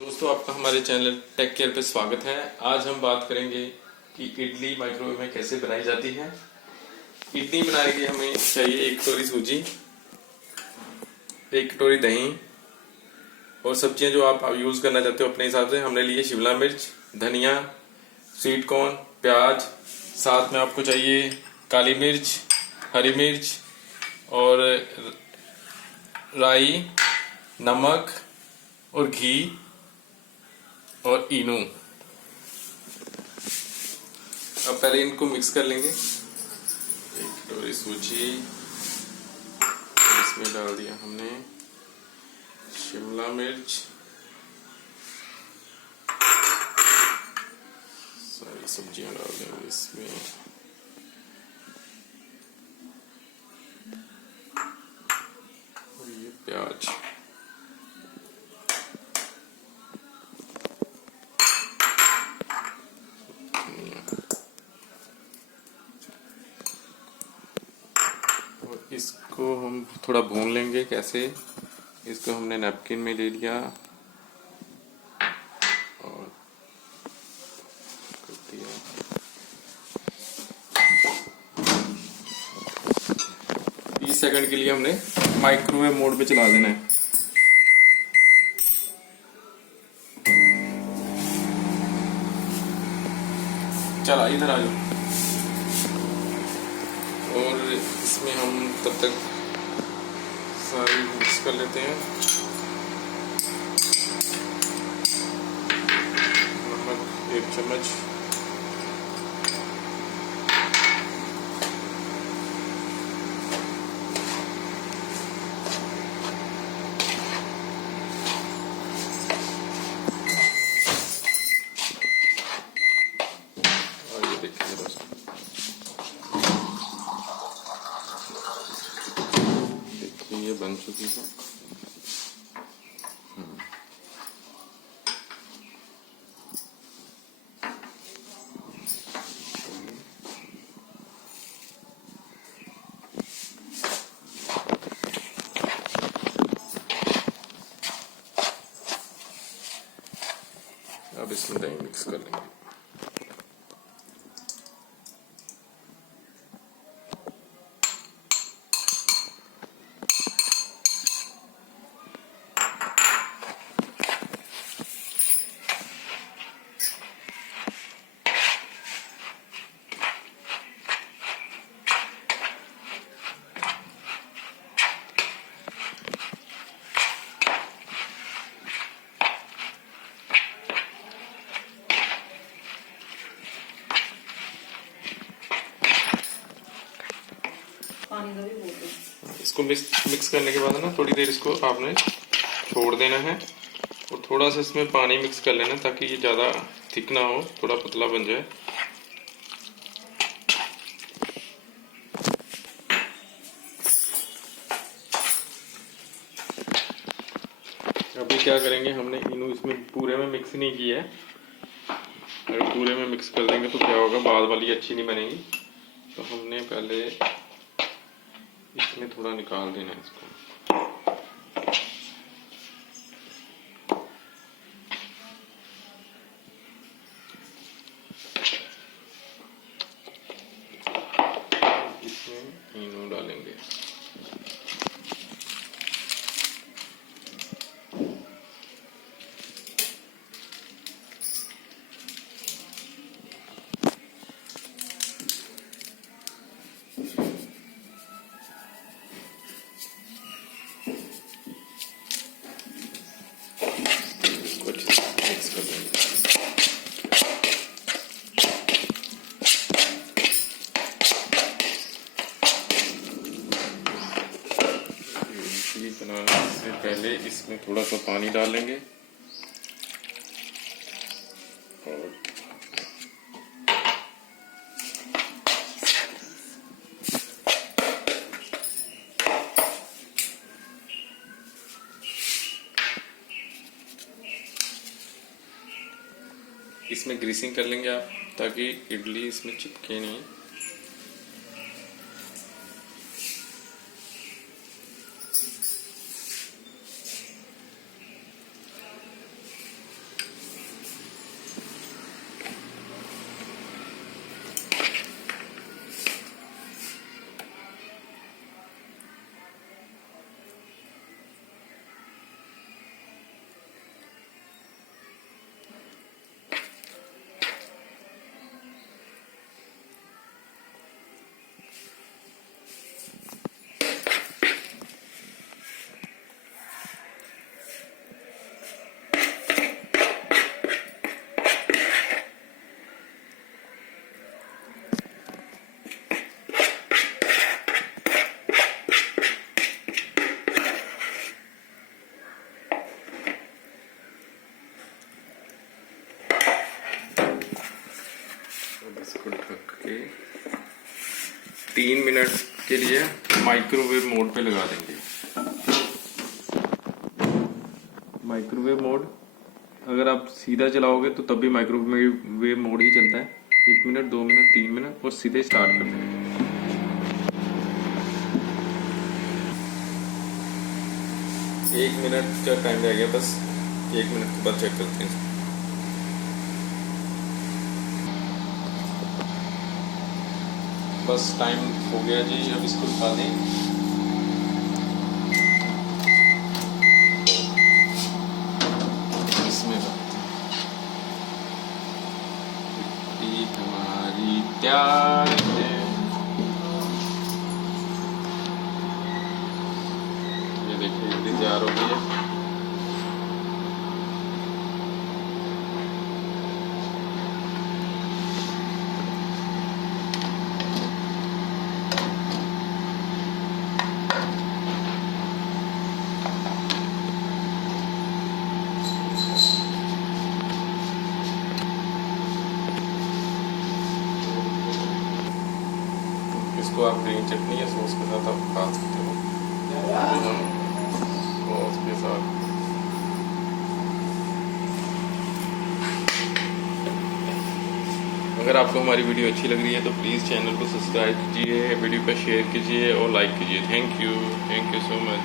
दोस्तों, आपका हमारे चैनल टेक केयर पे स्वागत है। आज हम बात करेंगे कि इडली माइक्रोवेव में कैसे बनाई जाती है। इडली बनाने के लिए हमें चाहिए एक कटोरी सूजी, एक कटोरी दही और सब्जियां जो आप यूज़ करना चाहते हो अपने हिसाब से। हमने लिए शिमला मिर्च, धनिया, स्वीट कॉर्न, प्याज। साथ में आपको चाहिए काली मिर्च, हरी मिर्च और राई, नमक और घी और इनो। अब पहले इनको मिक्स कर लेंगे। एक कटोरी सूजी और इसमें डाल दिया हमने शिमला मिर्च, सारी सब्जियां डाल देंगे इसमें। और ये प्याज, और इसको हम थोड़ा भून लेंगे। कैसे? इसको हमने नैपकिन में ले लिया और कर दिया। 20 सेकंड के लिए हमने माइक्रोवेव मोड पे चला देना है। चला, इधर आ जाओ। और इसमें हम तब तक सारी मिक्स कर लेते हैं। नमक 1 चम्मच, और ये देखिए दोस्तों, देखिए ये बन चुकी है। अब इसमें दही मिक्स कर लेंगे। इसको मिक्स करने के बाद ना थोड़ी देर इसको आपने छोड़ देना है और थोड़ा सा इसमें पानी मिक्स कर लेना ताकि ये ज़्यादा थिक ना हो, थोड़ा पतला बन जाए। अभी क्या करेंगे, हमने इनो इसमें पूरे में मिक्स नहीं किया है। अगर पूरे में मिक्स कर देंगे तो क्या होगा, बाद वाली अच्छी नहीं बनेगी। तो हमने पहले इसमें थोड़ा निकाल देना है इसको। इसमें इनो डालेंगे। मिक्स कर देंगे। बनाने से पहले इसमें थोड़ा सा पानी डालेंगे और इसमें ग्रीसिंग कर लेंगे आप, ताकि इडली इसमें चिपके नहीं। इसको ढक के 3 मिनट के लिए माइक्रोवेव मोड पे लगा देंगे। माइक्रोवेव मोड अगर आप सीधा चलाओगे तो तब भी माइक्रोवेव मोड ही चलता है। 1 मिनट, 2 मिनट, 3 मिनट और सीधे स्टार्ट कर देंगे। 1 मिनट का टाइम रह गया, बस 1 मिनट के बाद चेक करते हैं। बस टाइम हो गया जी, अब इसको उठा दें। इसमें लिट्टी हमारी तैयार है। ये देखिए लिट्टी तैयार हो गई है। इसको आप ग्रीन चटनी या सॉस के साथ आप खा सकते हो। सॉस के साथ अगर आपको हमारी वीडियो अच्छी लग रही है तो प्लीज़ चैनल को सब्सक्राइब कीजिए, वीडियो को शेयर कीजिए और लाइक कीजिए। Thank you so much.